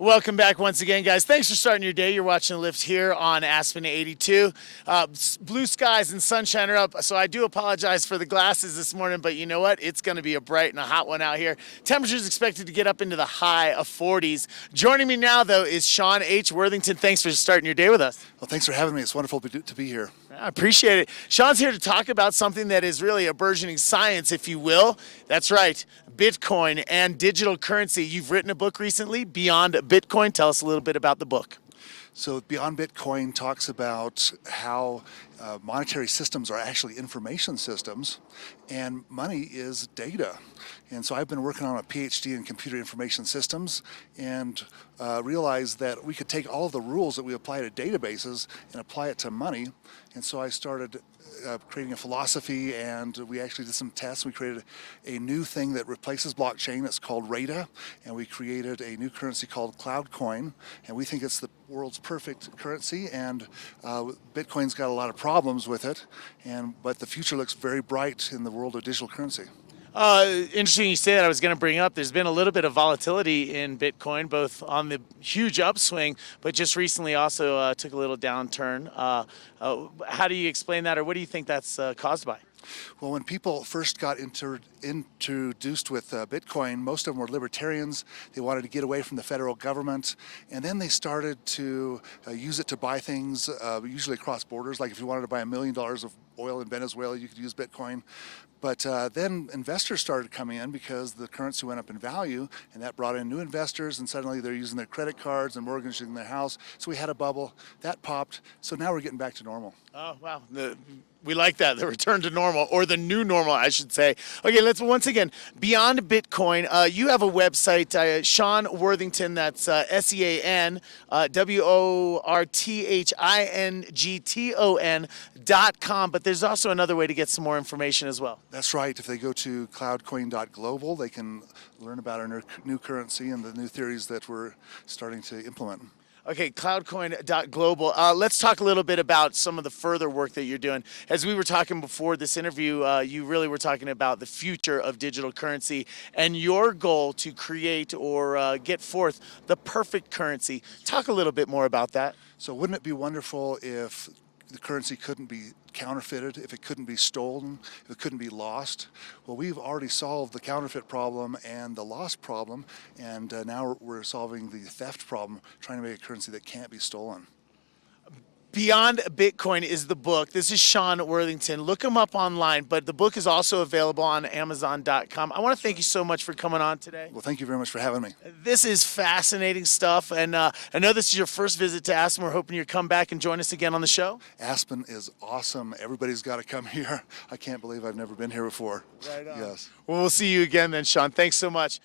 Welcome back once again, guys. Thanks for starting your day. You're watching the lift here on Aspen 82. Blue skies and sunshine are up, so I do apologize for the glasses this morning, but you know what? It's going to be a bright and a hot one out here. Temperatures expected to get up into the high of 40s. Joining me now, though, is Sean H. Worthington. Thanks for starting your day with us. Well, thanks for having me. It's wonderful to be here. I appreciate it. Sean's here to talk about something that is really a burgeoning science, if you will. That's right, Bitcoin and digital currency. You've written a book recently, Beyond Bitcoin. Tell us a little bit about the book. So Beyond Bitcoin talks about how monetary systems are actually information systems and money is data. And so I've been working on a PhD in computer information systems and realized that we could take all of the rules that we apply to databases and apply it to money. And so I started creating a philosophy, and we actually did some tests. We created a new thing that replaces blockchain. It's called raida, and we created a new currency called CloudCoin, and we think it's the world's perfect currency. And Bitcoin's got a lot of problems with it, but the future looks very bright in the world of digital currency. Interesting you say that. I was going to bring up, there's been a little bit of volatility in Bitcoin, both on the huge upswing, but just recently also took a little downturn. How do you explain that, or what do you think that's caused by? Well, when people first got introduced with Bitcoin, most of them were libertarians. They wanted to get away from the federal government, and then they started to use it to buy things, usually across borders. Like if you wanted to buy $1 million of oil in Venezuela, you could use Bitcoin. But then investors started coming in because the currency went up in value, and that brought in new investors, and suddenly they're using their credit cards and mortgaging their house. So we had a bubble. That popped. So now we're getting back to normal. Oh, wow. We like that, the return to normal, or the new normal, I should say. Okay, let's once again, Beyond Bitcoin, you have a website, Sean Worthington, that's SEAN, WORTHINGTON.com, but there's also another way to get some more information as well. That's right. If they go to cloudcoin.global, they can learn about our new currency and the new theories that we're starting to implement. Okay, cloudcoin.global. Let's talk a little bit about some of the further work that you're doing. As we were talking before this interview, you really were talking about the future of digital currency and your goal to create or get forth the perfect currency. Talk a little bit more about that. So wouldn't it be wonderful if the currency couldn't be counterfeited, if it couldn't be stolen, if it couldn't be lost? Well, we've already solved the counterfeit problem and the loss problem, and now we're solving the theft problem, trying to make a currency that can't be stolen. Beyond Bitcoin is the book. This is Sean Worthington. Look him up online, but the book is also available on Amazon.com. I want to thank you so much for coming on today. Well, thank you very much for having me. This is fascinating stuff, and I know this is your first visit to Aspen. We're hoping you'll come back and join us again on the show. Aspen is awesome. Everybody's got to come here. I can't believe I've never been here before. Right on. Yes. Well, we'll see you again then, Sean. Thanks so much.